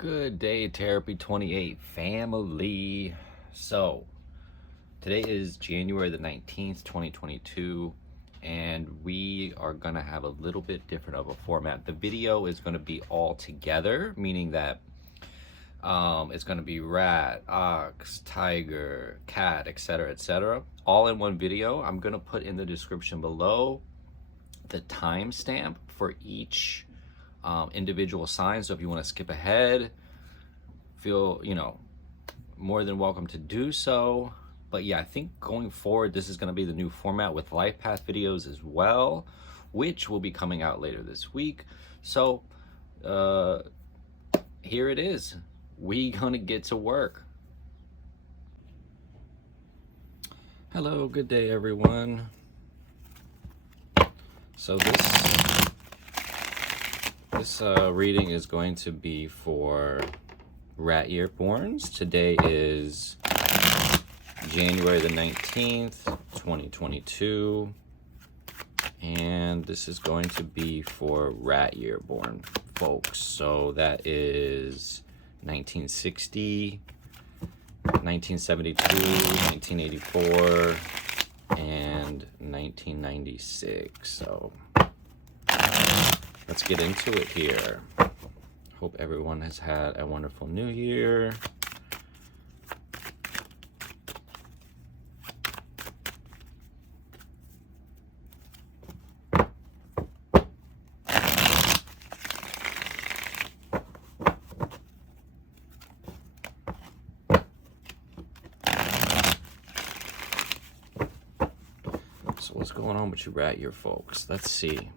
Good day, Therapy 28 family. So, today is January the 19th, 2022, and we are going to have a little bit different of a format. The video is going to be all together, meaning that it's going to be rat, ox, tiger, cat, etc., all in one video. I'm going to put in the description below the timestamp for each individual sign. So if you want to skip ahead, feel more than welcome to do so. But yeah, I think going forward this is going to be the new format with life path videos as well, which will be coming out later this week. So here it is. We gonna get to work. Hello, good day everyone. So this reading is going to be for rat year borns. Today is January the 19th, 2022. And this is going to be for rat year born folks. So that is 1960, 1972, 1984, and 1996. So let's get into it here. Hope everyone has had a wonderful new year. So what's going on with you rat year folks? Let's see.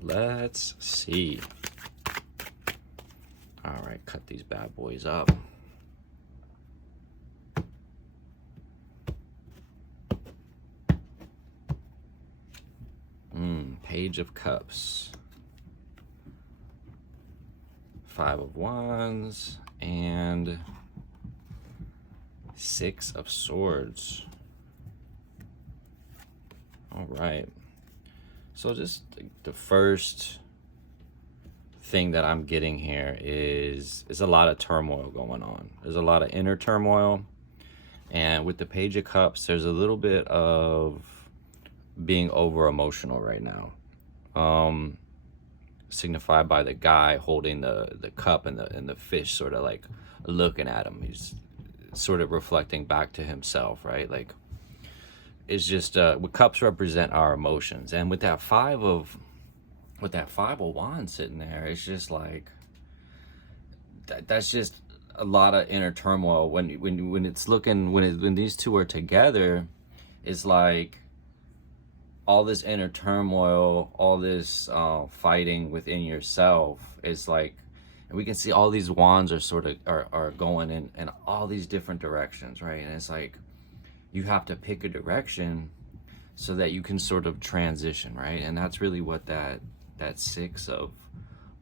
Let's see. All right, cut these bad boys up. Page of Cups, Five of Wands, and Six of Swords. All right. So just the first thing that I'm getting here is a lot of turmoil going on. There's a lot of inner turmoil, and with the Page of Cups there's a little bit of being over emotional right now, signified by the guy holding the cup and the fish sort of like looking at him. He's sort of reflecting back to himself, right? Like it's just what cups represent our emotions, and with that five of wands sitting there, it's just like that's just a lot of inner turmoil. When it's looking, when these two are together, it's like all this inner turmoil, all this fighting within yourself is like, and we can see all these wands are sort of are going in all these different directions, right? And it's like you have to pick a direction so that you can sort of transition, right? And that's really what that Six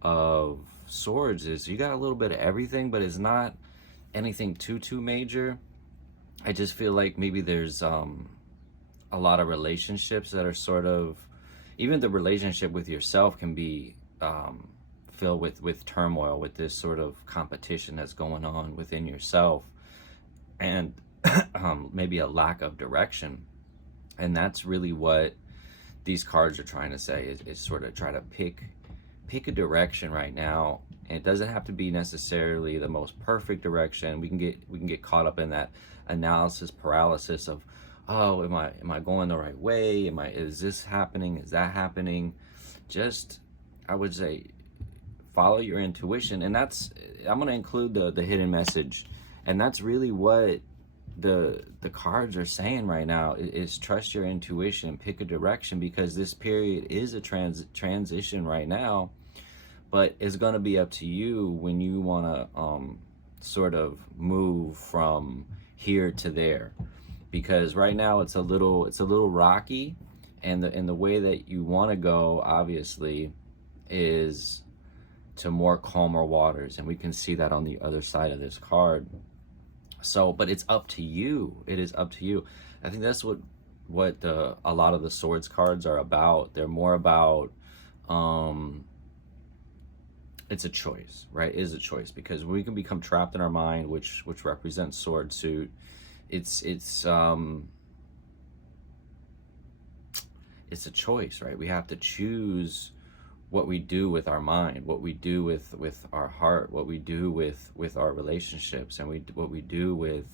of Swords is. You got a little bit of everything, but it's not anything too major. I just feel like maybe there's a lot of relationships that are sort of, even the relationship with yourself can be filled with turmoil, with this sort of competition that's going on within yourself, and maybe a lack of direction. And that's really what these cards are trying to say, is sort of try to pick a direction right now. And it doesn't have to be necessarily the most perfect direction. We can get caught up in that analysis paralysis of, oh, am I going the right way? Is this happening? Is that happening? Just, I would say, follow your intuition. And that's, I'm going to include the hidden message. And that's really what the cards are saying right now, is trust your intuition, pick a direction, because this period is a transition right now. But it's going to be up to you when you want to sort of move from here to there, because right now it's a little rocky, and the way that you want to go obviously is to more calmer waters, and we can see that on the other side of this card. So, but it's up to you. It is up to you. I think that's what a lot of the Swords cards are about. They're more about it's a choice, right? It is a choice, because we can become trapped in our mind, which represents sword suit. It's a choice, right? We have to choose what we do with our mind, what we do with our heart, what we do with our relationships, and what we do with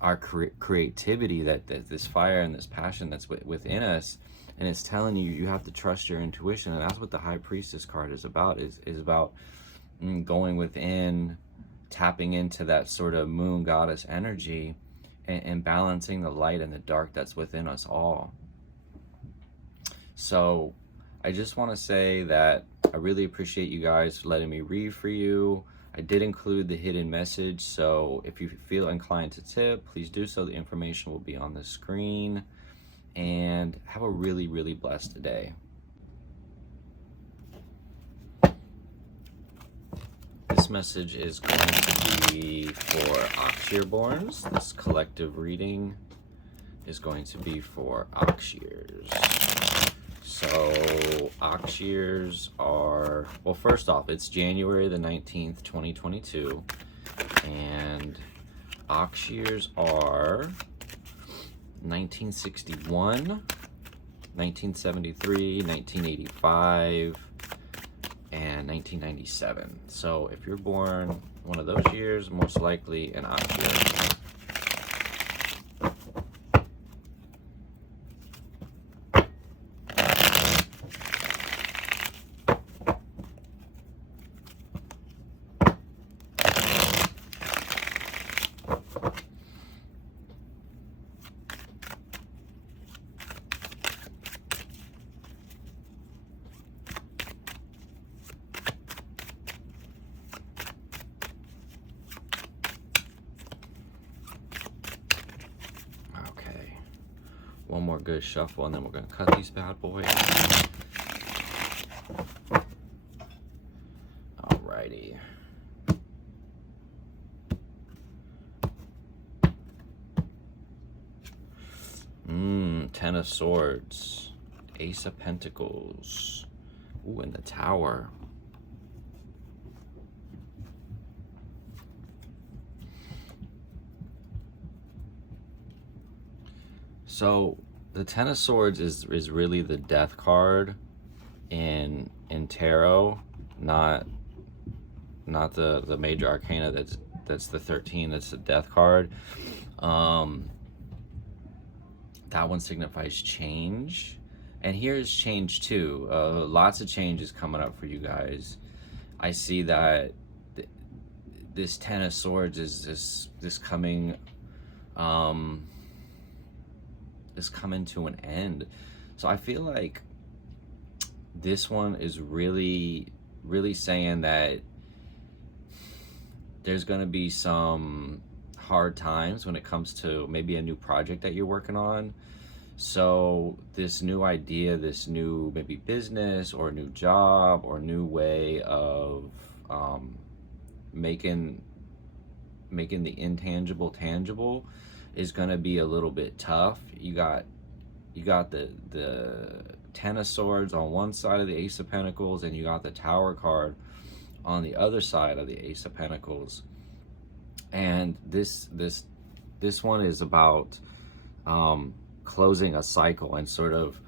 our creativity, that this fire and this passion that's within us. And it's telling you, you have to trust your intuition. And that's what the High Priestess card is about, is about going within, tapping into that sort of moon goddess energy, and balancing the light and the dark that's within us all. So I just want to say that I really appreciate you guys letting me read for you. I did include the hidden message, so if you feel inclined to tip, please do so. The information will be on the screen. And have a really, really blessed day. This message is going to be for Ox Year borns. This collective reading is going to be for Ox Years. So Ox Years are, well, first off, it's January the 19th, 2022. And Ox Years are 1961, 1973, 1985, and 1997. So if you're born one of those years, most likely an Ox Year. One more good shuffle, and then we're going to cut these bad boys. Alrighty. Ten of Swords, Ace of Pentacles, ooh, and the Tower. So the Ten of Swords is really the death card in tarot, not the major arcana. That's the 13. That's the death card. That one signifies change, and here's change too. Lots of changes coming up for you guys. I see that this Ten of Swords is this coming is coming to an end. So I feel like this one is really saying that there's going to be some hard times when it comes to maybe a new project that you're working on. So this new idea, this new maybe business or new job or new way of making the intangible tangible is going to be a little bit tough. You got the Ten of Swords on one side of the Ace of Pentacles, and you got the Tower card on the other side of the Ace of Pentacles. And this one is about closing a cycle and sort of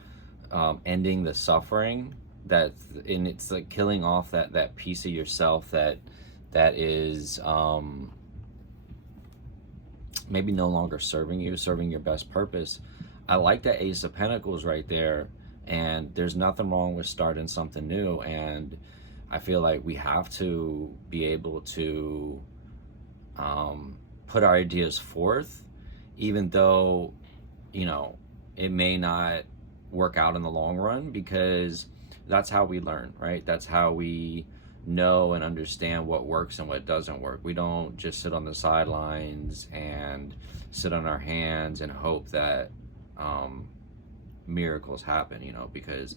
ending the suffering, and it's like killing off that piece of yourself that is maybe no longer serving your best purpose. I like that Ace of Pentacles right there, and there's nothing wrong with starting something new. And I feel like we have to be able to put our ideas forth, even though, you know, it may not work out in the long run, because that's how we learn, right? That's how we know and understand what works and what doesn't work. We don't just sit on the sidelines and sit on our hands and hope that miracles happen, you know, because,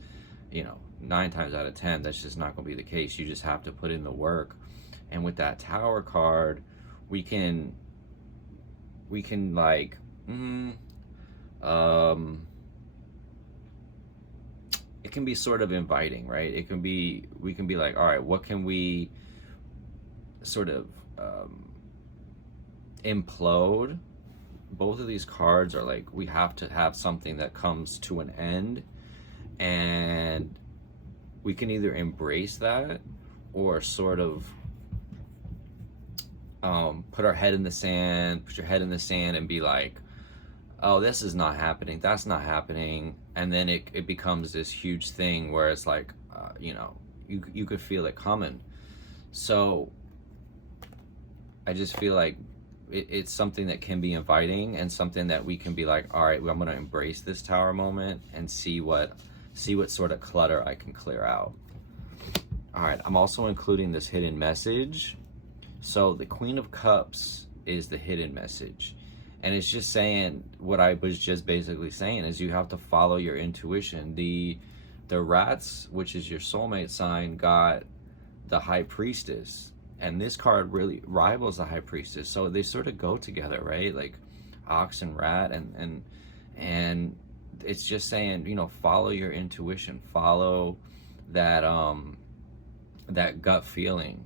you know, 9 times out of 10 that's just not going to be the case. You just have to put in the work. And with that Tower card, we can like it can be sort of inviting, right? It can be, we can be like, all right, what can we sort of implode? Both of these cards are like, we have to have something that comes to an end, and we can either embrace that or sort of put our head in the sand, put your head in the sand and be like, oh, this is not happening, that's not happening. And then it becomes this huge thing where it's like, you know, you could feel it coming. So I just feel like it's something that can be inviting, and something that we can be like, all right, well, I'm going to embrace this Tower moment and see what sort of clutter I can clear out. All right, I'm also including this hidden message. So the Queen of Cups is the hidden message. And it's just saying what I was just basically saying, is you have to follow your intuition. The Rats, which is your soulmate sign, got the High Priestess. And this card really rivals the High Priestess. So they sort of go together, right? Like ox and rat, and it's just saying, you know, follow your intuition, follow that that gut feeling.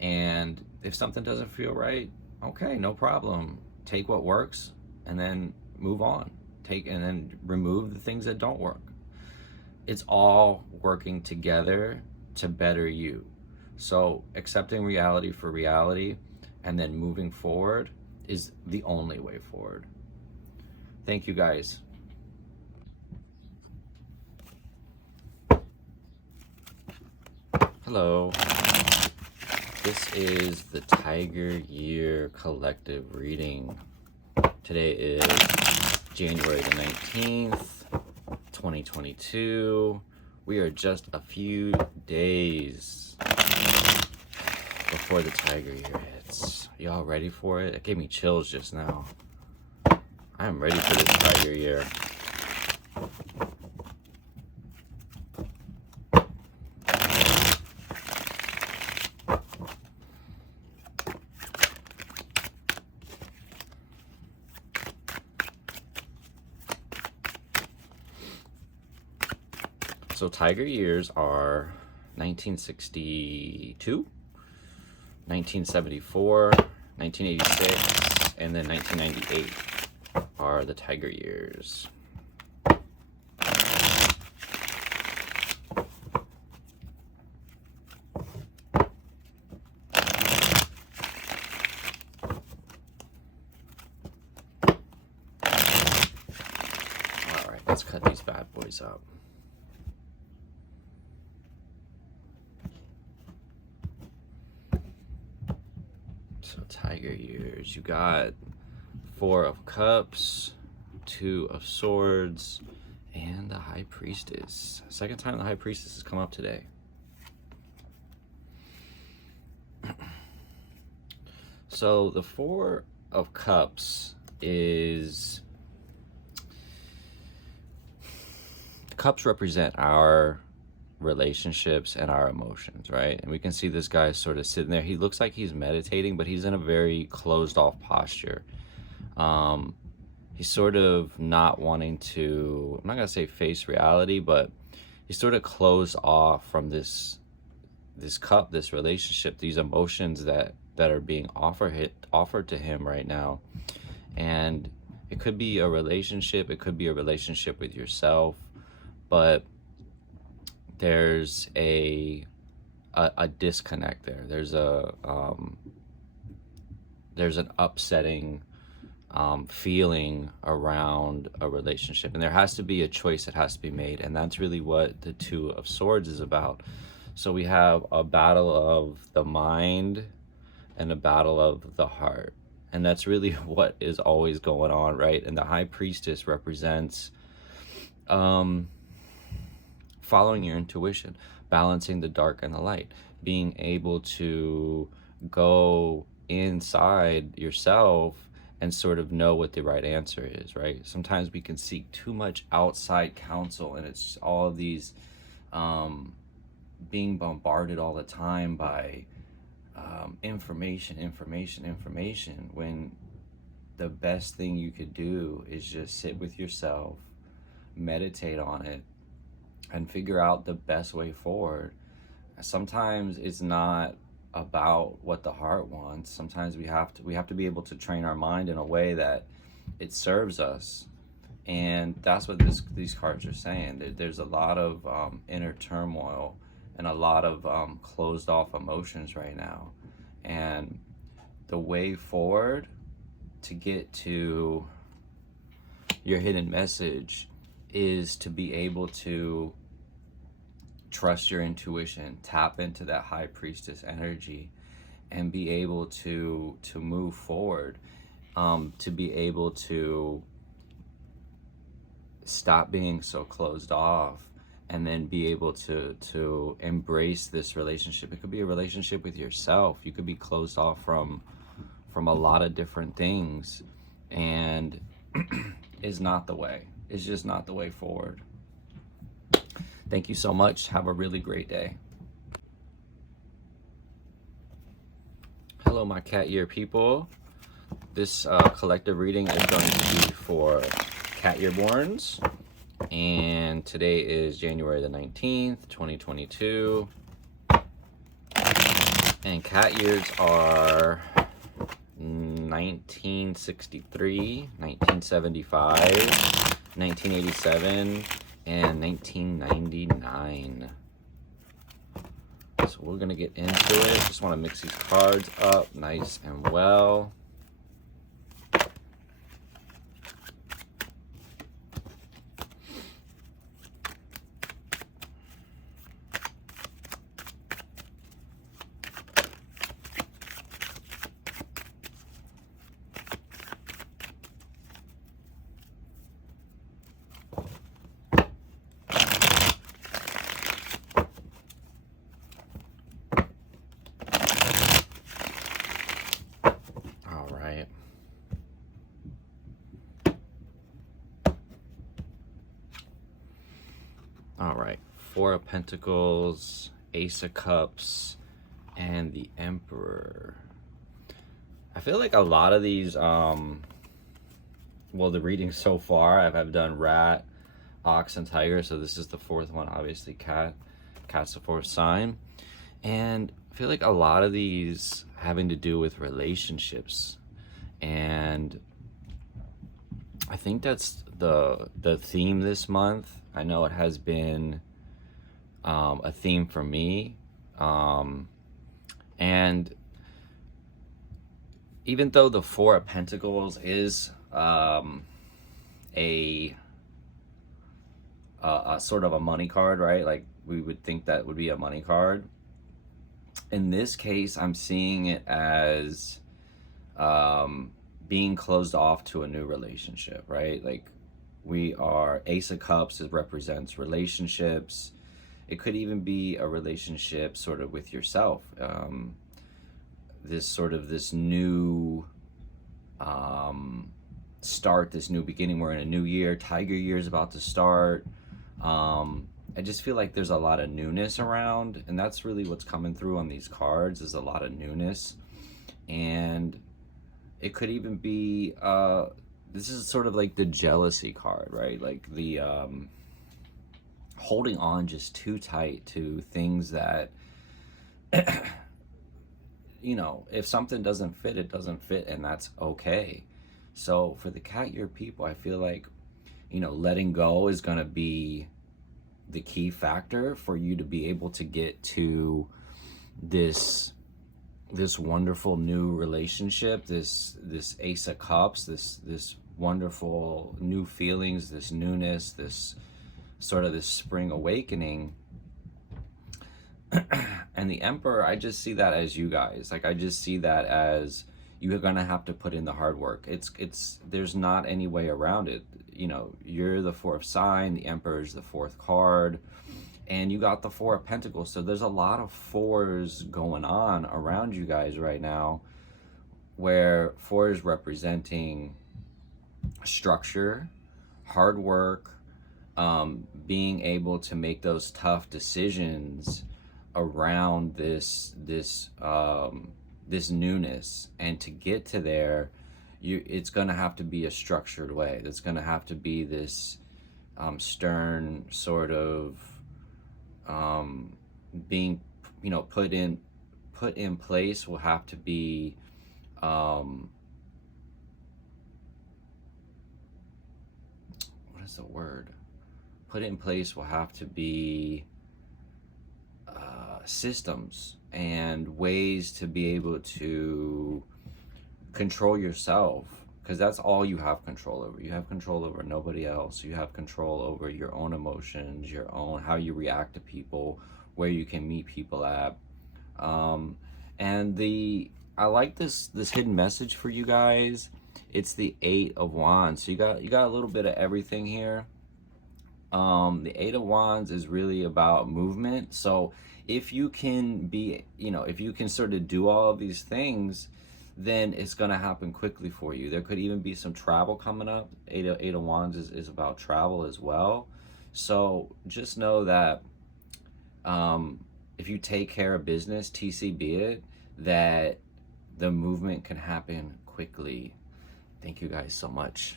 And if something doesn't feel right, okay, no problem. Take what works and then move on. And then remove the things that don't work. It's all working together to better you. So accepting reality for reality and then moving forward is the only way forward. Thank you, guys. Hello. This is the Tiger Year collective reading. Today is January the 19th, 2022. We are just a few days before the Tiger Year hits. Y'all ready for it? It gave me chills just now. I am ready for this Tiger Year. So Tiger years are 1962, 1974, 1986, and then 1998 are the Tiger years. All right, let's cut these bad boys up. So Tiger years, you got 4 of Cups, 2 of Swords, and the High Priestess. Second time the High Priestess has come up today. So the 4 of Cups is... Cups represent our relationships and our emotions, right? And we can see this guy sort of sitting there. He looks like he's meditating, but he's in a very closed off posture. He's sort of not wanting to, I'm not gonna say face reality, but he's sort of closed off from this cup, this relationship, these emotions that are being offered to him right now. And it could be a relationship, it could be a relationship with yourself, but there's a disconnect there. There's an upsetting feeling around a relationship, and there has to be a choice that has to be made, and that's really what the 2 of Swords is about. So we have a battle of the mind and a battle of the heart, and that's really what is always going on, right? And the High Priestess represents following your intuition, balancing the dark and the light, being able to go inside yourself and sort of know what the right answer is, right? Sometimes we can seek too much outside counsel, and it's all of these being bombarded all the time by information, when the best thing you could do is just sit with yourself, meditate on it, and figure out the best way forward. Sometimes it's not about what the heart wants. Sometimes we have to be able to train our mind in a way that it serves us. And that's what these cards are saying. There's a lot of inner turmoil and a lot of closed off emotions right now. And the way forward to get to your hidden message is to be able to trust your intuition, tap into that high priestess energy, and be able to move forward, to be able to stop being so closed off, and then be able to embrace this relationship. It could be a relationship with yourself. You could be closed off from a lot of different things, and is not the way. It's just not the way forward. Thank you so much. Have a really great day. Hello, my cat year people. This collective reading is going to be for cat year borns. And today is January the 19th, 2022. And cat years are 1963, 1975, 1987, and 1999. So we're gonna get into it. Just want to mix these cards up nice and well. All right, Four of Pentacles, Ace of Cups, and the Emperor. I feel like a lot of these, well, the readings so far, I've done Rat, Ox, and Tiger, so this is the fourth one, obviously Cat. Cat's the fourth sign. And I feel like a lot of these having to do with relationships. And I think that's the theme this month. I know it has been a theme for me. And even though the Four of Pentacles is a sort of a money card, right? Like we would think that would be a money card. In this case, I'm seeing it as being closed off to a new relationship, right? Like we are, Ace of Cups, it represents relationships. It could even be a relationship sort of with yourself. This new start, this new beginning. We're in a new year. Tiger year is about to start. I just feel like there's a lot of newness around, and that's really what's coming through on these cards, is a lot of newness. And it could even be this is sort of like the jealousy card, right? Like the holding on just too tight to things that you know, if something doesn't fit, it doesn't fit, and that's okay. So for the cat year people, I feel like, you know, letting go is going to be the key factor for you to be able to get to this wonderful new relationship, this Ace of Cups, this wonderful new feelings, this newness, this sort of this spring awakening. And the Emperor, I just see that as you guys. Like I just see that as you're gonna have to put in the hard work. It's there's not any way around it. You know, you're the fourth sign, the Emperor is the fourth card, and you got the Four of Pentacles. So there's a lot of fours going on around you guys right now, where four is representing structure, hard work, being able to make those tough decisions around this newness. And to get to there, it's gonna have to be a structured way. It's gonna have to be this stern sort of being, put in place will have to be, what is the word? Put in place will have to be systems and ways to be able to control yourself, because that's all you have control over. You have control over nobody else. You have control over your own emotions, your own, how you react to people, where you can meet people at. And I like this hidden message for you guys. It's the 8 of Wands. So you got a little bit of everything here. The 8 of Wands is really about movement. So if you can be, if you can sort of do all of these things, then it's going to happen quickly for you. There could even be some travel coming up. Eight of Wands is about travel as well. So just know that if you take care of business, TCB it, that the movement can happen quickly. Thank you guys so much.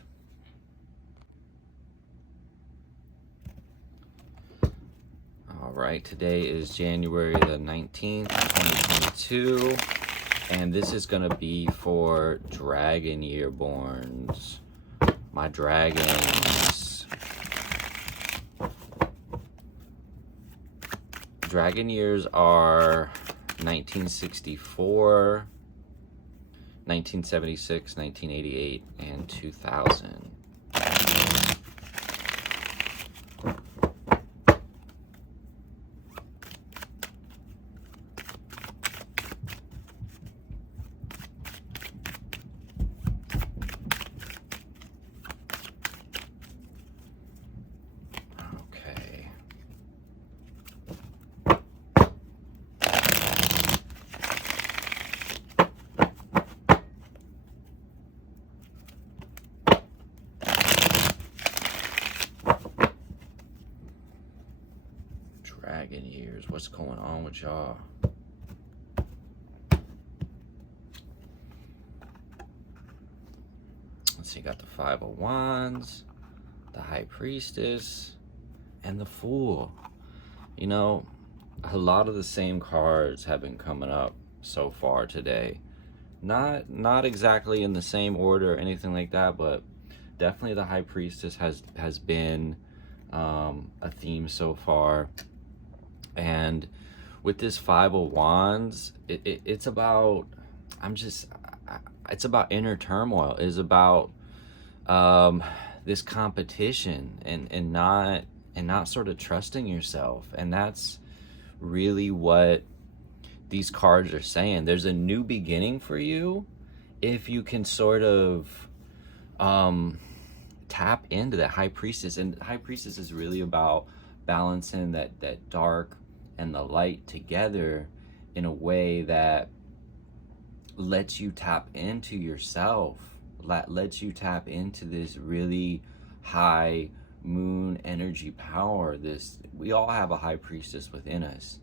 All right, today is January the 19th, 2022, and this is going to be for Dragon Year borns. My dragons. Dragon years are 1964, 1976, 1988, and 2000. Dragon years, what's going on with y'all? Let's see, got the 5 of Wands, the High Priestess, and the Fool. A lot of the same cards have been coming up so far today. Not exactly in the same order or anything like that, but definitely the High Priestess has been a theme so far. And with this 5 of Wands, it's about, it's about inner turmoil. It's about this competition and not sort of trusting yourself. And that's really what these cards are saying. There's a new beginning for you if you can sort of tap into that High Priestess. And High Priestess is really about balancing that dark and the light together in a way that lets you tap into yourself, lets you tap into this really high moon energy power. We all have a High Priestess within us,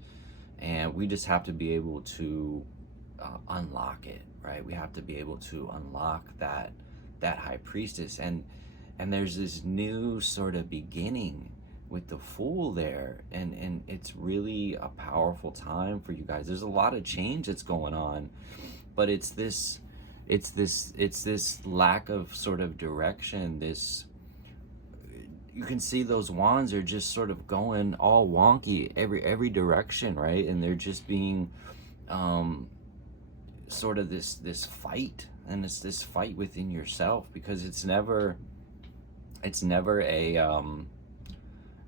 and we just have to be able to unlock it, right? We have to be able to unlock that High Priestess, and there's this new sort of beginning with the Fool there, and it's really a powerful time for you guys. There's a lot of change that's going on, but it's this lack of sort of direction. You can see those wands are just sort of going all wonky every direction, right? And they're just being sort of this fight, and it's this fight within yourself, because it's never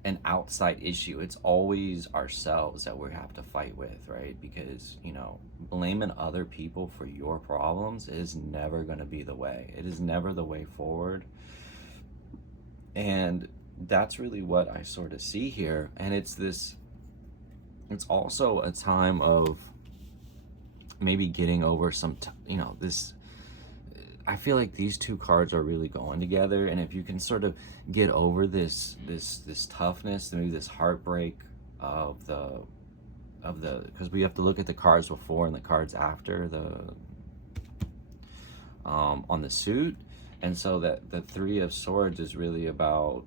an outside issue. It's always ourselves that we have to fight with, right? Because blaming other people for your problems is never going to be the way. It is never the way forward. And that's really what I sort of see here. And it's also a time of maybe getting over some this. I feel like these two cards are really going together, and if you can sort of get over this toughness, maybe this heartbreak of the because we have to look at the cards before and the cards after on the suit, and so that the 3 of Swords is really about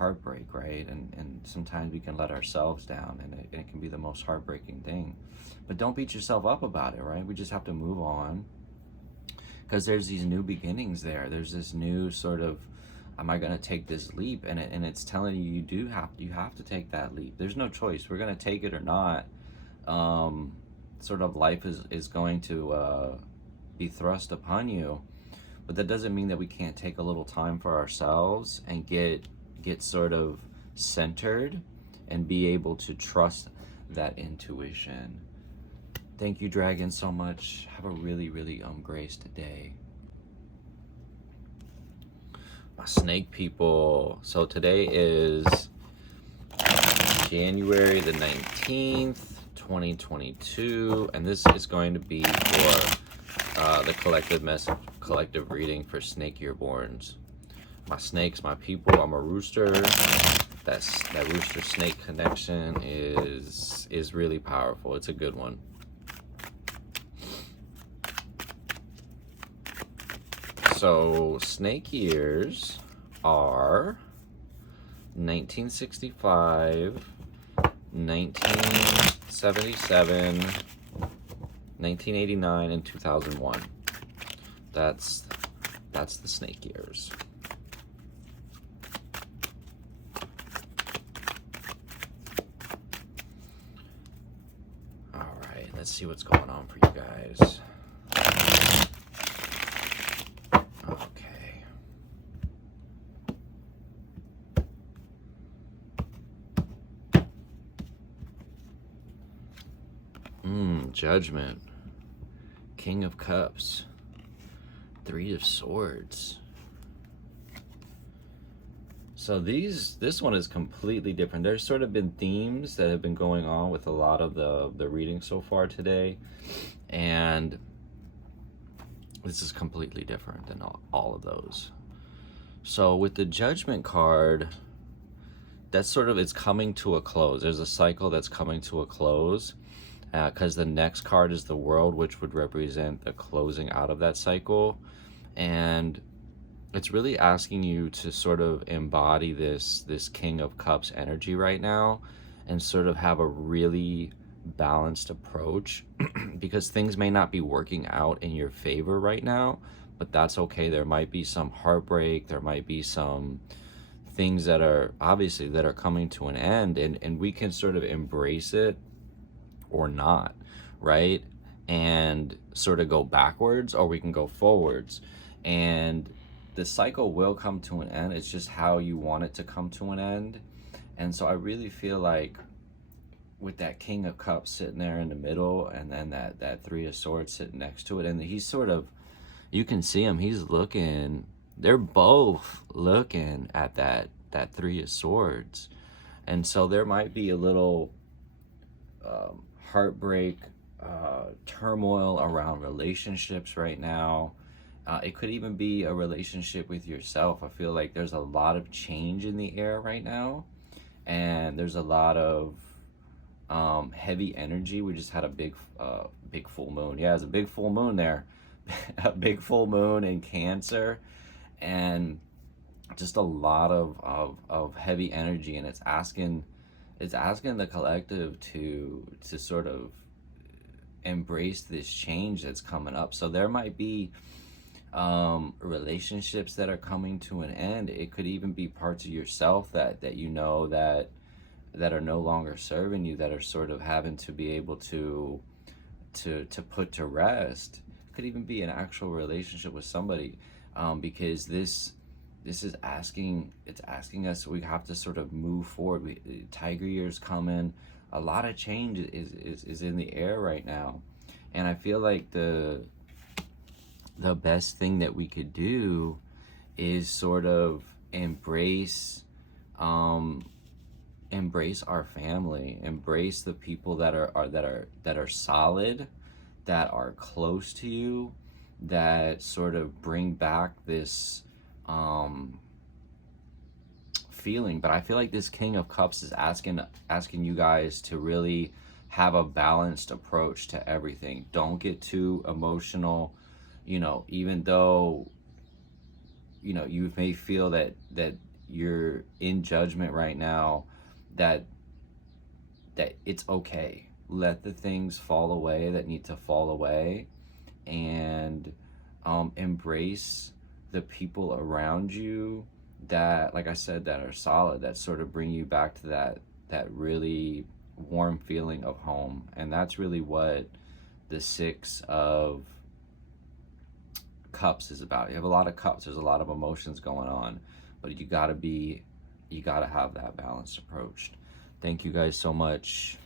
heartbreak, right? And sometimes we can let ourselves down, and it can be the most heartbreaking thing. But don't beat yourself up about it, right? We just have to move on, because there's these new beginnings there. There's this new sort of, am I going to take this leap? And it's telling you, you have to take that leap. There's no choice. We're going to take it or not. Sort of life is going to be thrust upon you. But that doesn't mean that we can't take a little time for ourselves and get sort of centered and be able to trust that intuition. Thank you, Dragon, so much. Have a really, really graced day. My snake people. So today is January the 19th, 2022, and this is going to be for the collective reading for snake year borns. My snakes, my people. I'm a rooster. That rooster snake connection is really powerful. It's a good one. So snake years are 1965, 1977, 1989, and 2001. That's the snake years. All right, let's see what's going on for you guys. Okay. Judgment. King of Cups. Three of Swords. So this one is completely different. There's sort of been themes that have been going on with a lot of the reading so far today, and this is completely different than all of those. So with the Judgment card, that's sort of, it's coming to a close. There's a cycle that's coming to a close, because the next card is the World, which would represent the closing out of that cycle. And it's really asking you to sort of embody this King of Cups energy right now, and sort of have a really balanced approach because things may not be working out in your favor right now, but that's okay. There might be some heartbreak, there might be some things that are obviously that are coming to an end, and we can sort of embrace it or not, right? And sort of go backwards, or we can go forwards. And the cycle will come to an end. It's just how you want it to come to an end. And so I really feel like with that King of Cups sitting there in the middle, and then that Three of Swords sitting next to it, and he's sort of, you can see him, he's looking, they're both looking at that Three of Swords. And so there might be a little heartbreak, turmoil around relationships right now. It could even be a relationship with yourself. I feel like there's a lot of change in the air right now, and there's a lot of heavy energy. We just had a big full moon. Yeah, it's a big full moon there. A big full moon in Cancer, and just a lot of heavy energy, and it's asking the collective to sort of embrace this change that's coming up. So there might be relationships that are coming to an end. It could even be parts of yourself that you know that are no longer serving you, that are sort of having to be able to put to rest. It could even be an actual relationship with somebody, because this is asking us, we have to sort of move forward. Tiger year's coming. A lot of change is in the air right now, and I feel like the best thing that we could do is sort of embrace our family, embrace the people that are solid, that are close to you, that sort of bring back this feeling. But I feel like this King of Cups is asking you guys to really have a balanced approach to everything. Don't get too emotional. Even though you may feel that you're in judgment right now, that it's okay. Let the things fall away that need to fall away, and embrace the people around you that, like I said, that are solid, that sort of bring you back to that really warm feeling of home. And that's really what the Six of Cups is about. You have a lot of cups, there's a lot of emotions going on, but you gotta have that balanced approach. Thank you guys so much.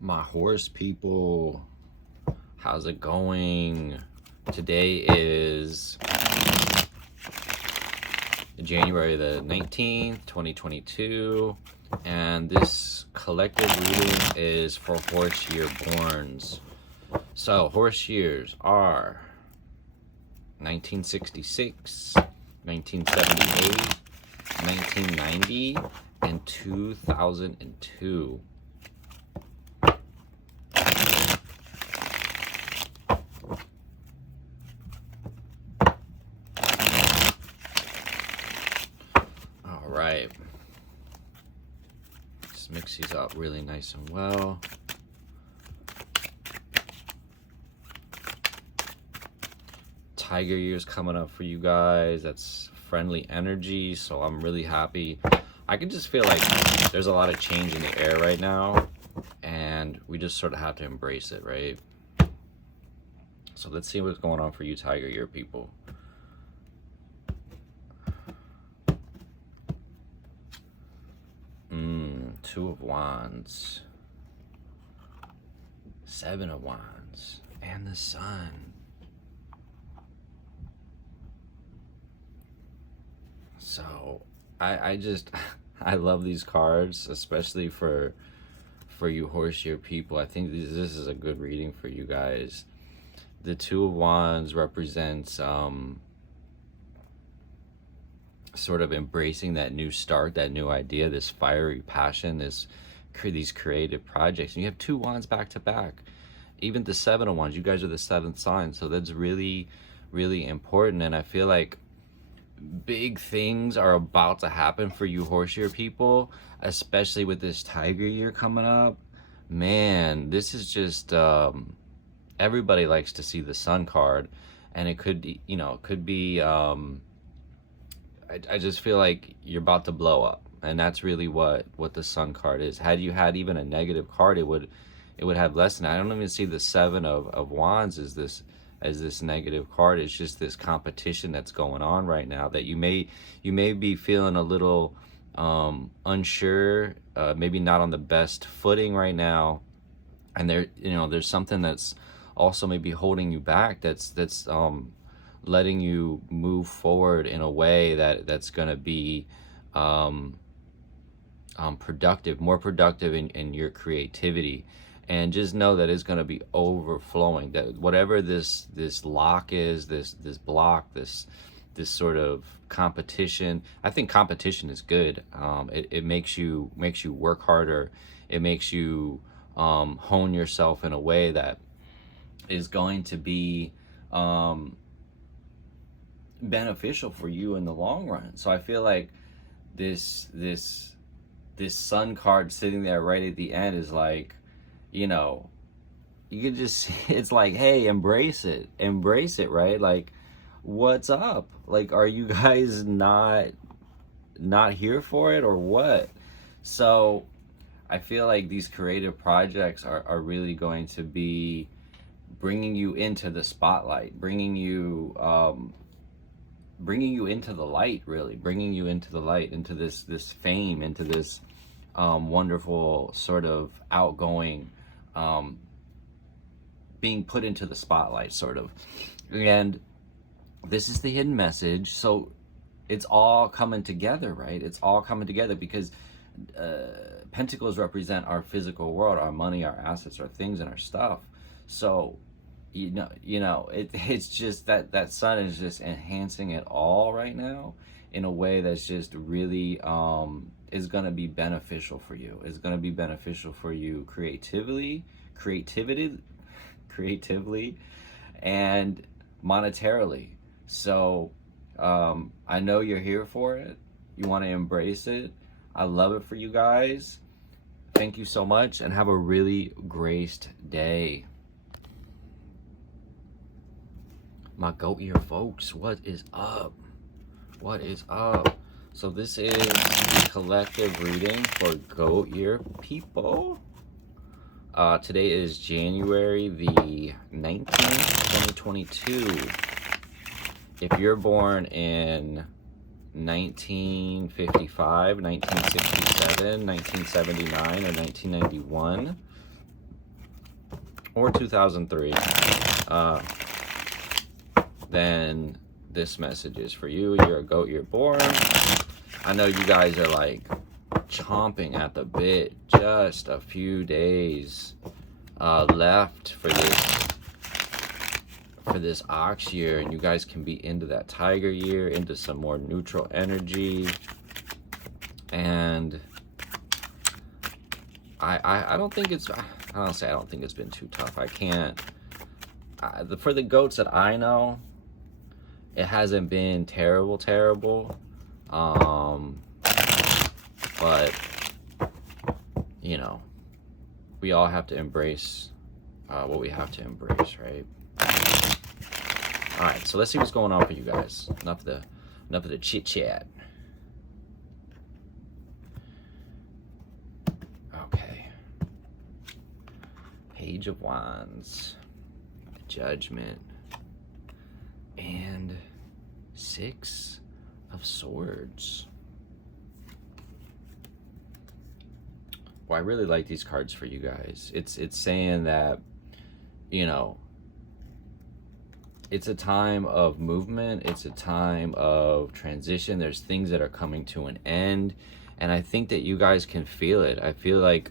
My horse people, how's it going? Today is January the 19th, 2022, and this collective reading is for horse year borns. So horse years are 1966, 1978, 1990, and 2002. All right. Just mix these up really nice and well. Tiger year's coming up for you guys. That's friendly energy, so I'm really happy. I can just feel like there's a lot of change in the air right now, and we just sort of have to embrace it, right? So let's see what's going on for you Tiger year people. Two of Wands, Seven of Wands, and the Sun. So I just I love these cards, especially for you horse year people. I think this is a good reading for you guys. The Two of Wands represents sort of embracing that new start, that new idea, this fiery passion, these creative projects. And you have two Wands back to back. Even the Seven of Wands, you guys are the seventh sign, so that's really, really important. And I feel like big things are about to happen for you horse year people, especially with this Tiger year coming up. Man, this is just everybody likes to see the Sun card, and it could be, I just feel like you're about to blow up, and that's really what the Sun card is. Had you had even a negative card, it would have less than that. I don't even see the Seven of Wands as this negative card. It's just this competition that's going on right now, that you may be feeling a little unsure, maybe not on the best footing right now, and there's something that's also maybe holding you back, that's letting you move forward in a way that's going to be productive, more productive in your creativity. And just know that it's going to be overflowing, that whatever this lock is, this block, this sort of competition. I think competition is good. It makes you work harder. It makes you hone yourself in a way that is going to be beneficial for you in the long run. So I feel like this Sun card sitting there right at the end is like, you can just, it's like, hey, embrace it, right? Like, what's up? Like, are you guys not here for it, or what? So I feel like these creative projects are really going to be bringing you into the spotlight, bringing you into the light, really, bringing you into the light, into this fame, into this wonderful sort of outgoing, being put into the spotlight, sort of. And this is the hidden message. So it's all coming together, right? It's all coming together because Pentacles represent our physical world, our money, our assets, our things, and our stuff. So it's just that Sun is just enhancing it all right now in a way that's just really is going to be beneficial for you. It's going to be beneficial for you creatively, and monetarily. So I know you're here for it. You want to embrace it. I love it for you guys. Thank you so much, and have a really graced day. My goat year folks, what is up? What is up? So this is the collective reading for goat year people. Today is January the 19th, 2022. If you're born in 1955, 1967, 1979, or 1991, or 2003, then this message is for you. You're a goat, you're born. I know you guys are like chomping at the bit. Just a few days left for this ox year, and you guys can be into that tiger year, into some more neutral energy. And I don't think it's, honestly, I don't think it's been too tough. For the goats that I know, it hasn't been terrible. But, you know, we all have to embrace what we have to embrace, right? All right, so let's see what's going on for you guys. Enough of the chit chat. Okay. Page of Wands, Judgment, and Six of Swords. Well, I really like these cards for you guys. It's saying that, you know, it's a time of movement. It's a time of transition. There's things that are coming to an end. And I think that you guys can feel it. I feel like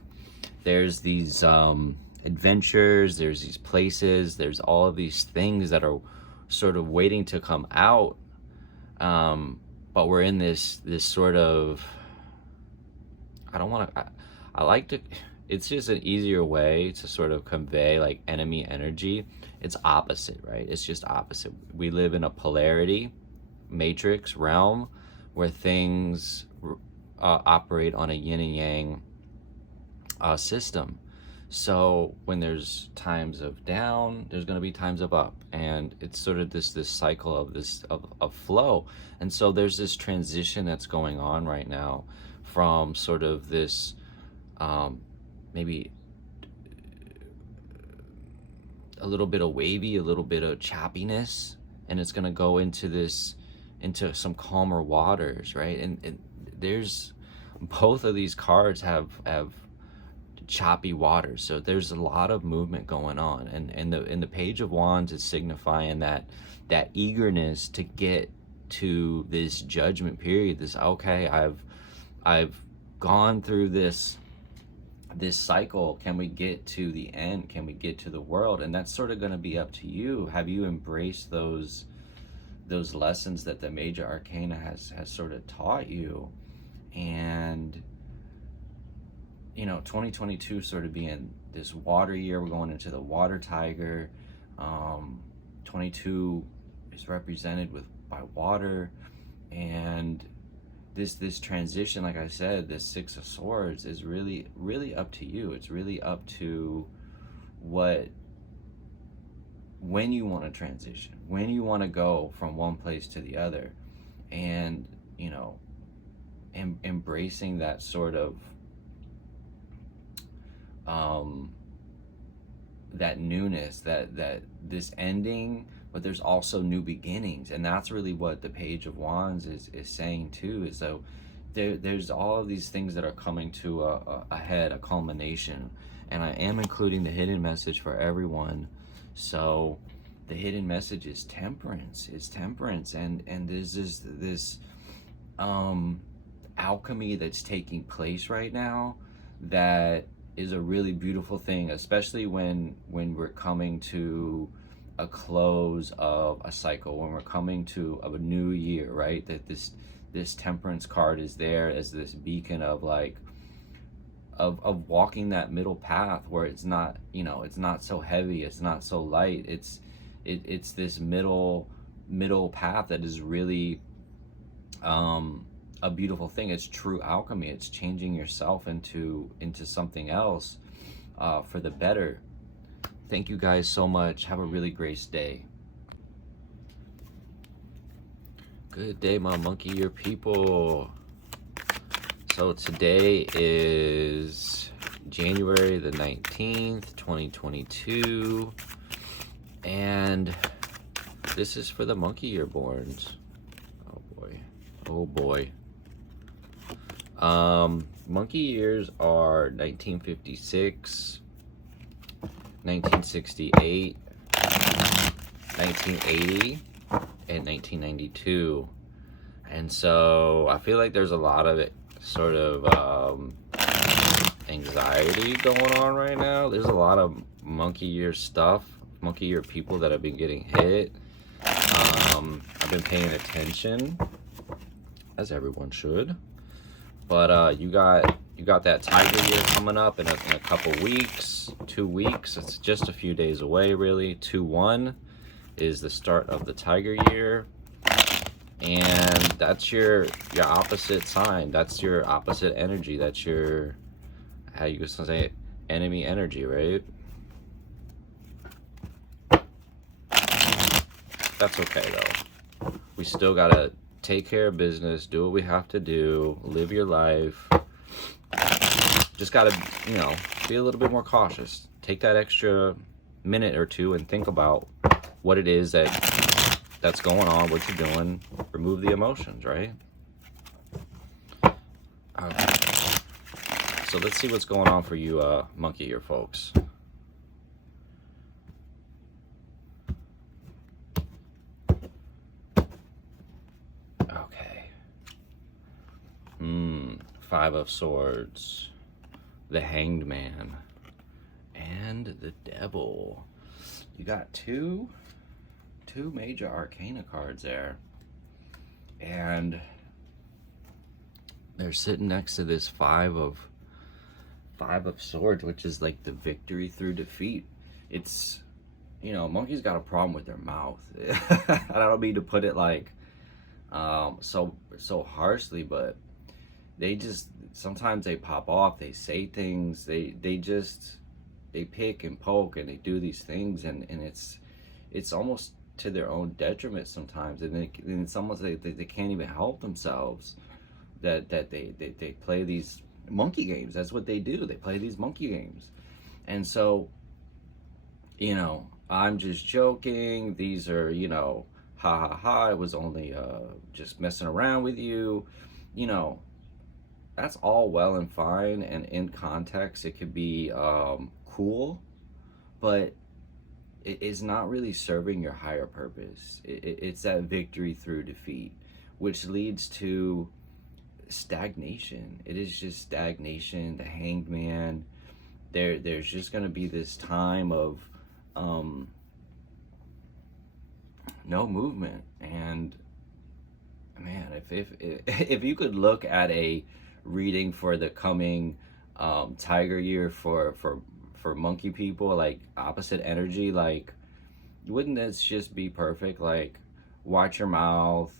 there's these adventures, there's these places, there's all of these things that are sort of waiting to come out. But we're in this sort of, I like to, it's just an easier way to sort of convey like enemy energy. It's opposite, right? It's just opposite. We live in a polarity matrix realm where things operate on a yin and yang system. So when there's times of down, there's going to be times of up, and it's sort of this cycle of flow. And so there's this transition that's going on right now from sort of this maybe a little bit of wavy, a little bit of choppiness, and it's going to go into some calmer waters, right? And there's both of these cards have choppy waters, so there's a lot of movement going on, and in the Page of Wands is signifying that eagerness to get to this judgment period. This, okay, I've gone through this cycle. Can we get to the end? Can we get to the world? And that's sort of going to be up to you. Have you embraced those lessons that the major arcana has sort of taught you? And you know, 2022 sort of being this water year, we're going into the water tiger. 22 is represented by water, and this transition, like I said, this Six of Swords is really up to you. It's really up to when you want to transition, when you want to go from one place to the other, and you know, embracing that sort of that newness, that this ending, but there's also new beginnings. And that's really what the Page of Wands is saying too, is so there's all of these things that are coming to a head, a culmination. And I am including the hidden message for everyone. So the hidden message is temperance. And there's this alchemy that's taking place right now that is a really beautiful thing, especially when we're coming to a close of a cycle, when we're coming to a new year, right? That this temperance card is there as this beacon of like of walking that middle path where it's not, you know, it's not so heavy, it's not so light, it's this middle middle path that is really a beautiful thing. It's true alchemy. It's changing yourself into something else for the better. Thank you guys so much. Have a really great day. Good day, my monkey year people. So today is January the 19th, 2022. And this is for the monkey year borns. Oh boy. Oh boy. Monkey years are 1956, 1968, 1980, and 1992. And so I feel like there's a lot of it sort of anxiety going on right now. There's a lot of monkey year stuff, monkey year people that have been getting hit. I've been paying attention, as everyone should. But you got that tiger year coming up in a couple weeks, 2 weeks. It's just a few days away, really. 2/1 is the start of the tiger year, and that's your opposite sign. That's your opposite energy. That's your, how you gonna say it, enemy energy, right? That's okay though. We still gotta take care of business, do what we have to do, live your life. Just gotta, be a little bit more cautious. Take that extra minute or two and think about what it is that's going on, what you're doing. Remove the emotions, right? Okay. So let's see what's going on for you monkey ear folks. Okay. 5 of Swords, the Hanged Man, and the Devil. You got two major arcana cards there, and they're sitting next to this 5 of Swords, which is like the victory through defeat. It's, monkeys got a problem with their mouth. I don't mean to put it like so harshly, but they just, sometimes they pop off, they say things, they pick and poke, and they do these things, and it's almost to their own detriment sometimes, and it's almost like they can't even help themselves, that they play these monkey games. That's what they do. They play these monkey games. And so, I'm just joking, these are, ha ha ha, I was only just messing around with you. That's all well and fine, and in context it could be cool, but it is not really serving your higher purpose. It's that victory through defeat, which leads to stagnation. It is just stagnation. The Hanged Man, there's just going to be this time of no movement. And man, if you could look at a reading for the coming tiger year for monkey people, like opposite energy, like, wouldn't this just be perfect? Like, watch your mouth,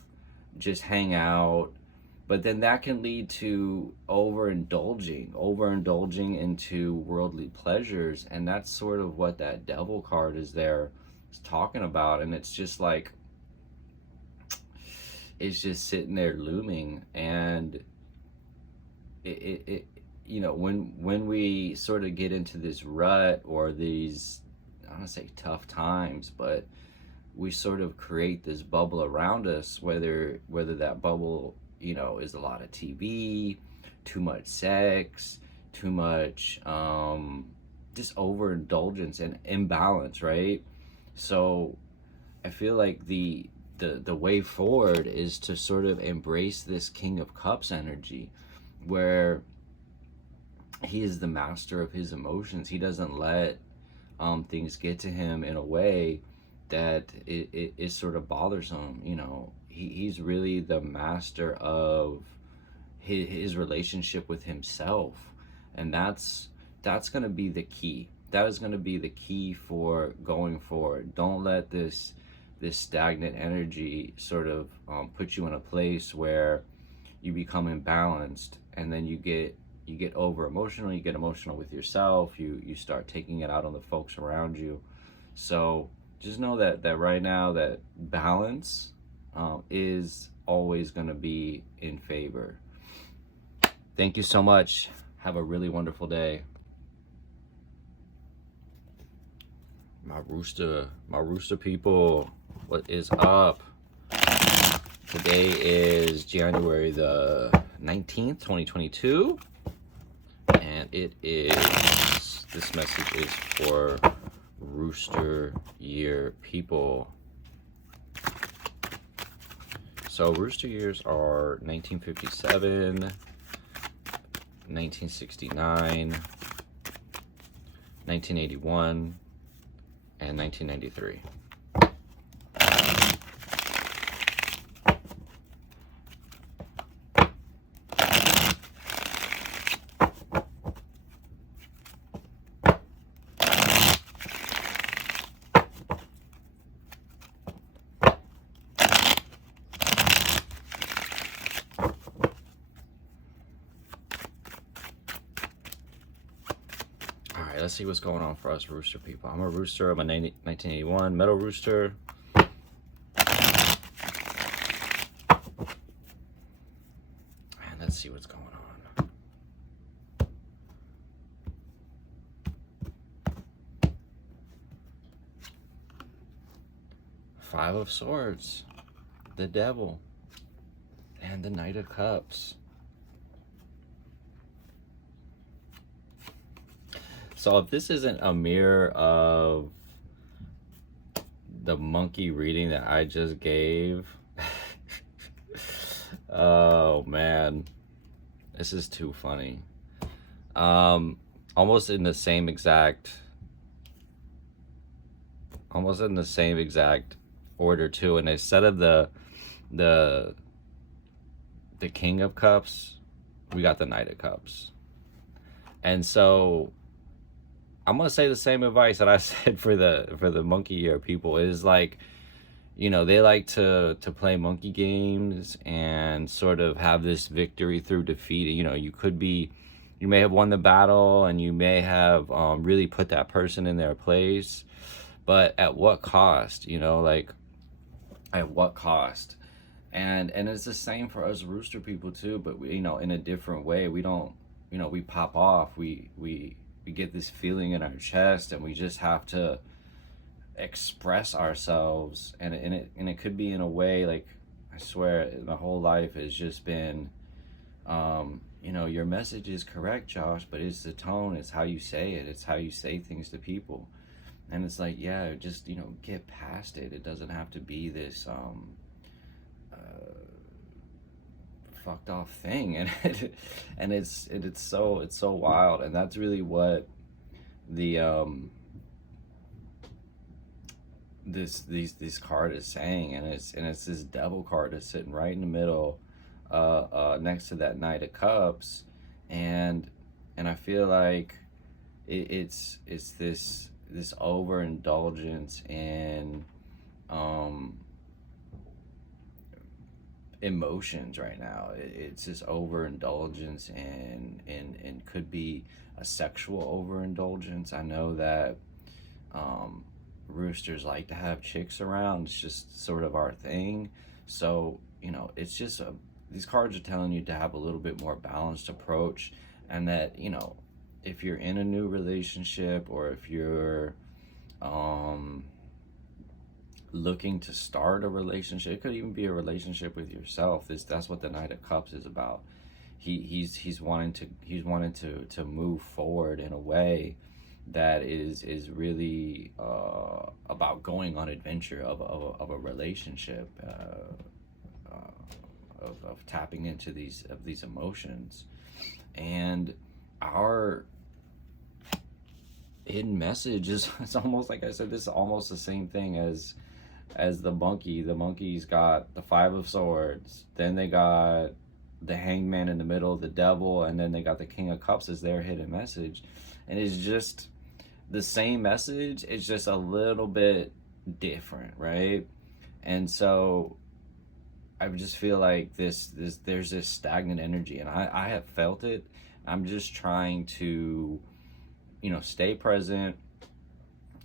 just hang out. But then that can lead to overindulging into worldly pleasures, and that's sort of what that Devil card is talking about. And it's just like, it's just sitting there looming. And when we sort of get into this rut, or these, I don't want to say tough times, but we sort of create this bubble around us, whether that bubble, is a lot of TV, too much sex, too much just overindulgence and imbalance, right? So I feel like the way forward is to sort of embrace this King of Cups energy, where he is the master of his emotions. He doesn't let things get to him in a way that it is sort of bothersome. He's really the master of his relationship with himself, and that's going to be the key. That is going to be the key for going forward. Don't let this this stagnant energy sort of puts you in a place where you become imbalanced, and then you get over emotional, you get emotional with yourself, you start taking it out on the folks around you. So just know that right now that balance is always going to be in favor. Thank you so much. Have a really wonderful day. My rooster people, what is up? Today is January the 19th, 2022, and this message is for Rooster Year people. So Rooster Years are 1957, 1969, 1981, and 1993. Let's see what's going on for us rooster people. I'm a rooster. I'm a 1981 metal rooster. And let's see what's going on. Five of Swords, the Devil, and the Knight of Cups. So if this isn't a mirror of the monkey reading that I just gave, oh man, this is too funny. Almost in the same exact order too. And instead of the King of Cups, we got the Knight of Cups. And so I'm gonna say the same advice that I said for the monkey year people. Is like, you know, they like to play monkey games and sort of have this victory through defeat. You know, you may have won the battle and you may have really put that person in their place, but at what cost? You know, like at what cost? And it's the same for us rooster people too, but we, you know, in a different way. We don't, you know, we pop off. We get this feeling in our chest, and we just have to express ourselves, and it could be in a way, like, I swear my whole life has just been you know, your message is correct, Josh, but it's the tone, it's how you say it, it's how you say things to people. And it's like, yeah, just, you know, get past it. It doesn't have to be this fucked off thing. And it's so wild. And that's really what the this card is saying. And it's this Devil card is sitting right in the middle next to that Knight of Cups. And I feel like it's this overindulgence in emotions right now. It's this overindulgence in could be a sexual overindulgence. I know that roosters like to have chicks around. It's just sort of our thing. So, you know, it's just these cards are telling you to have a little bit more balanced approach, and that, you know, if you're in a new relationship, or if you're looking to start a relationship, it could even be a relationship with yourself. That's what the Knight of Cups is about. He's wanting to move forward in a way that is really about going on adventure of a relationship, of tapping into these emotions. And our hidden message is, it's almost like I said, this is almost the same thing as the monkey. The monkey's got the Five of Swords, then they got the Hangman in the middle, the Devil, and then they got the King of Cups as their hidden message. And it's just the same message, it's just a little bit different, right? And so I just feel like there's this stagnant energy, and I have felt it. I'm just trying to, stay present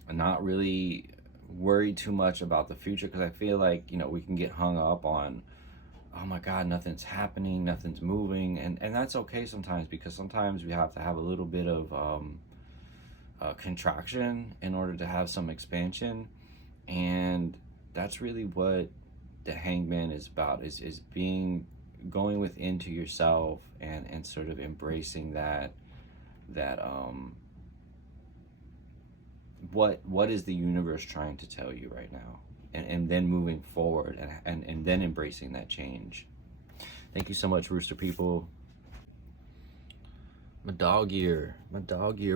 and not really worry too much about the future, because I feel like, we can get hung up on, oh my God, nothing's happening, nothing's moving, and that's okay sometimes, because sometimes we have to have a little bit of contraction in order to have some expansion. And that's really what the Hangman is about, is going within to yourself, and sort of embracing that what is the universe trying to tell you right now, and then moving forward, and then embracing that change. Thank you so much, Rooster people. My dog year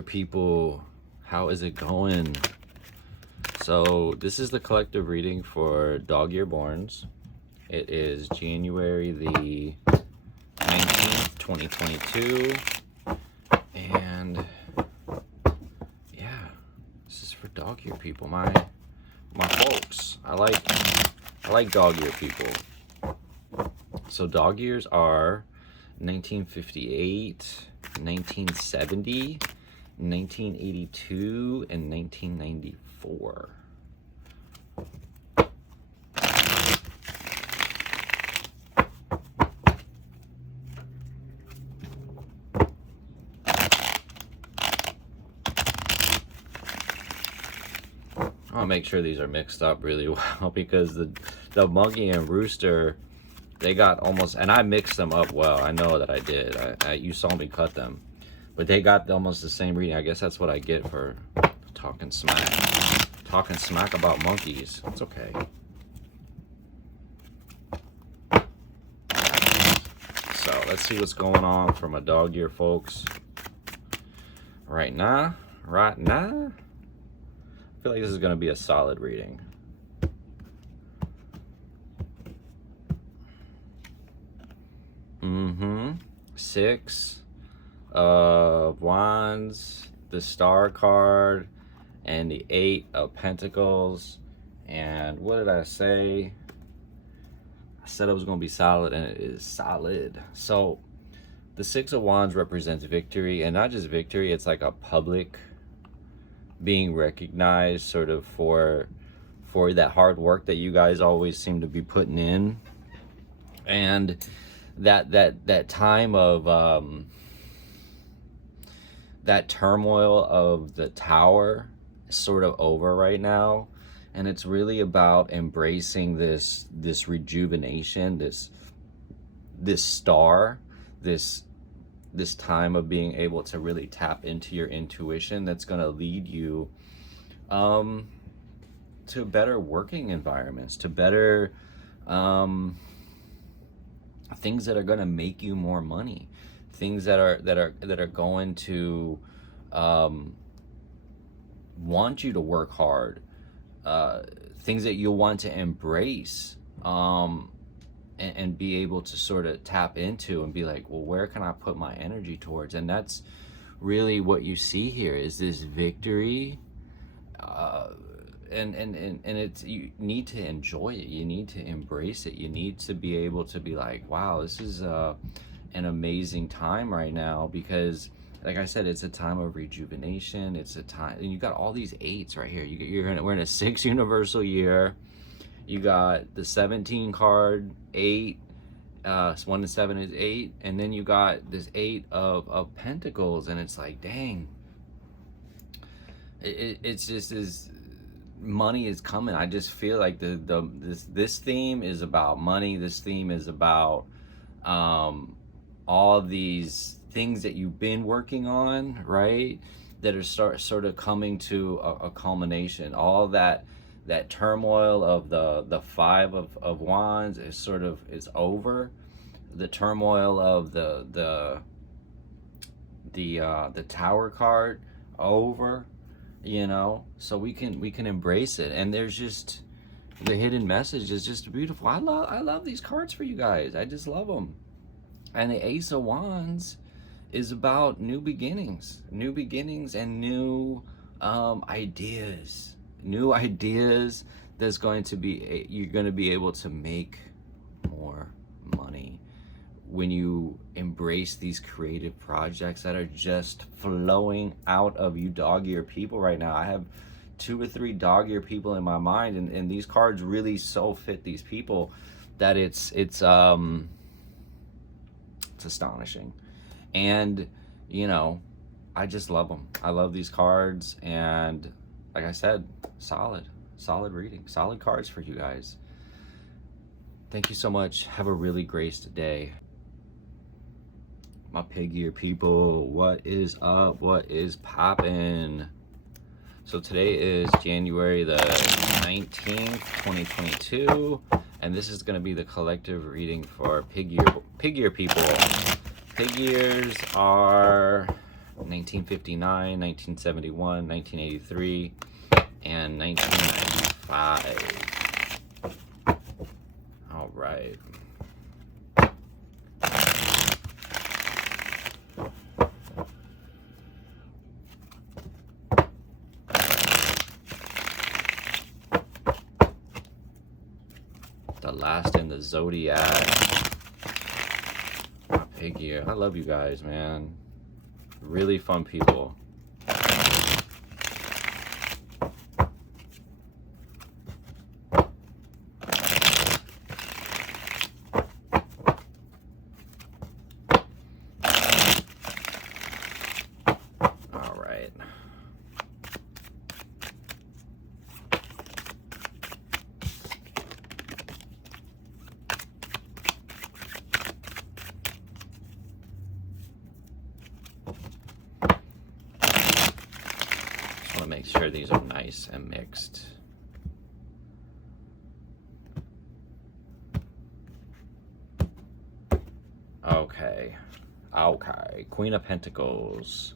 people, how is it going? So this is the collective reading for dog year borns. It is January the 19th, 2022. And yeah, this is for dog year people, my folks. I like dog year people. So dog years are 1958, 1970, 1982, and 1994. I'll make sure these are mixed up really well, because the monkey and rooster, they got almost, and I mixed them up well. I know that I did. You saw me cut them, but they got almost the same reading. I guess that's what I get for talking smack about monkeys. It's okay. So let's see what's going on for my dog year folks right now. I feel like this is going to be a solid reading. Six of Wands, the Star card, and the Eight of Pentacles. And what did I say? I said it was going to be solid, and it is solid. So the Six of Wands represents victory, and not just victory, it's like a public being recognized sort of for that hard work that you guys always seem to be putting in. And that time of that turmoil of the Tower is sort of over right now, and it's really about embracing this rejuvenation, this star, this time of being able to really tap into your intuition, that's going to lead you to better working environments, to better things that are going to make you more money, things that are going to want you to work hard, things that you'll want to embrace, and be able to sort of tap into and be like, well, where can I put my energy towards? And that's really what you see here, is this victory. And it's, you need to enjoy it, you need to embrace it, you need to be able to be like, wow, this is an amazing time right now, because like I said, it's a time of rejuvenation. It's a time, and you got all these eights right here. We're in a 6 universal year. You got the 17 card, 8, 1 to 7 is 8, and then you got this 8 of Pentacles, and it's like, dang, it's just as money is coming. I just feel like this theme is about money. This theme is about all of these things that you've been working on, right? That are sort of coming to a culmination. All that turmoil of the 5 of Wands is over. The turmoil of the Tower card over, so we can embrace it. And there's just, the hidden message is just beautiful. I love these cards for you guys. I just love them. And the Ace of Wands is about new beginnings and new ideas there's going to be you're going to be able to make more money when you embrace these creative projects that are just flowing out of you dog-eared people right now. I have 2 or 3 dog-eared people in my mind, and these cards really so fit these people that it's astonishing. And you know, I just love them. I love these cards, and like I said, solid reading, solid cards for you guys. Thank you so much. Have a really graced day. My pig ear people, what is up? What is poppin'? So today is January the 19th, 2022, and this is going to be the collective reading for pig ear people. Pig ears are 1959, 1971, 1983, and 1995. All right. The last in the zodiac. Pig ear. I love you guys, man. Really fun people. All right. Make sure these are nice and mixed. Okay. Queen of Pentacles,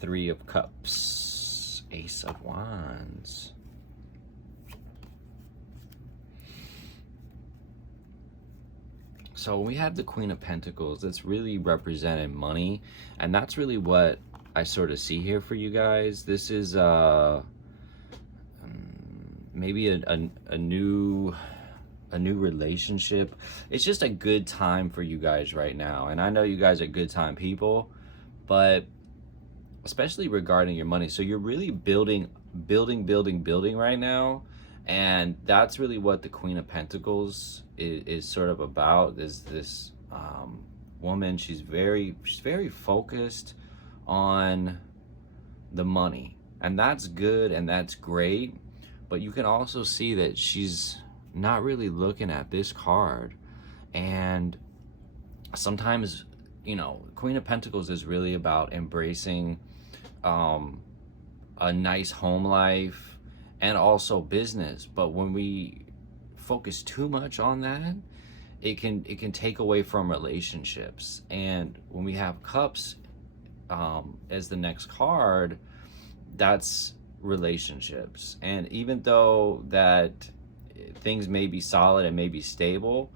3 of Cups, Ace of Wands. So when we have the Queen of Pentacles, it's really representing money, and that's really what I sort of see here for you guys. This is maybe a new relationship. It's just a good time for you guys right now, and I know you guys are good time people, but especially regarding your money. So you're really building right now, and that's really what the Queen of Pentacles is sort of about. This woman, she's very focused on the money, and that's good and that's great, but you can also see that she's not really looking at this card. And sometimes, you know, Queen of Pentacles is really about embracing a nice home life and also business, but when we focus too much on that, it can take away from relationships. And when we have Cups as the next card, that's relationships. And even though that things may be solid and may be stable,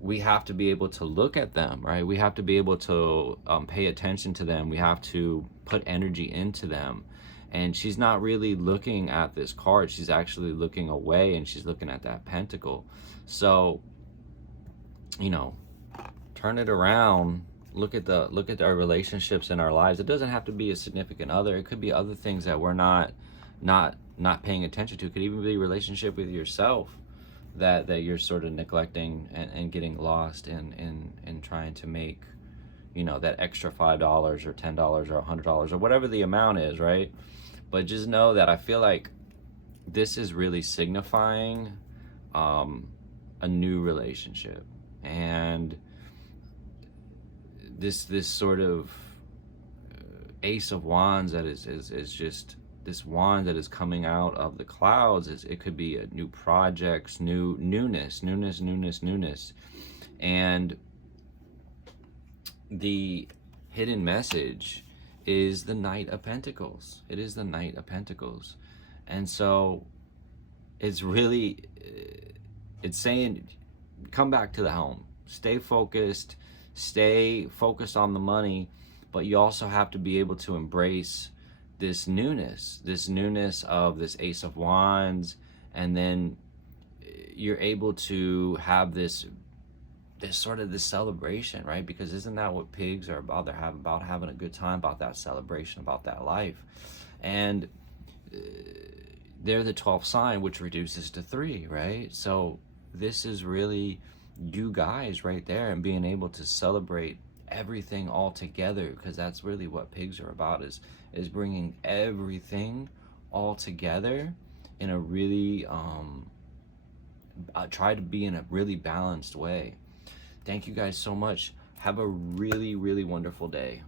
we have to be able to look at them, right? We have to be able to pay attention to them. We have to put energy into them. And she's not really looking at this card. She's actually looking away, and she's looking at that pentacle. So, you know, turn it around. Look at our relationships in our lives. It doesn't have to be a significant other. It could be other things that we're not paying attention to. It could even be a relationship with yourself that you're sort of neglecting and getting lost in trying to make, you know, that extra $5 or $10 or $100 or whatever the amount is, right? But just know that I feel like this is really signifying a new relationship. And this sort of Ace of Wands that is just this wand that is coming out of the clouds. It could be a new projects, newness. And the hidden message is the Knight of Pentacles. It is the Knight of Pentacles. And so it's really, it's saying, come back to the home. Stay focused on the money, but you also have to be able to embrace this newness of this Ace of Wands, and then you're able to have this sort of this celebration, right? Because isn't that what pigs are about? They're about having a good time, about that celebration, about that life. And they're the 12th sign, which reduces to 3, right? So this is really you guys right there, and being able to celebrate everything all together, because that's really what pigs are about, is bringing everything all together in a really try to be in a really balanced way. Thank you guys so much. Have a really, really wonderful day.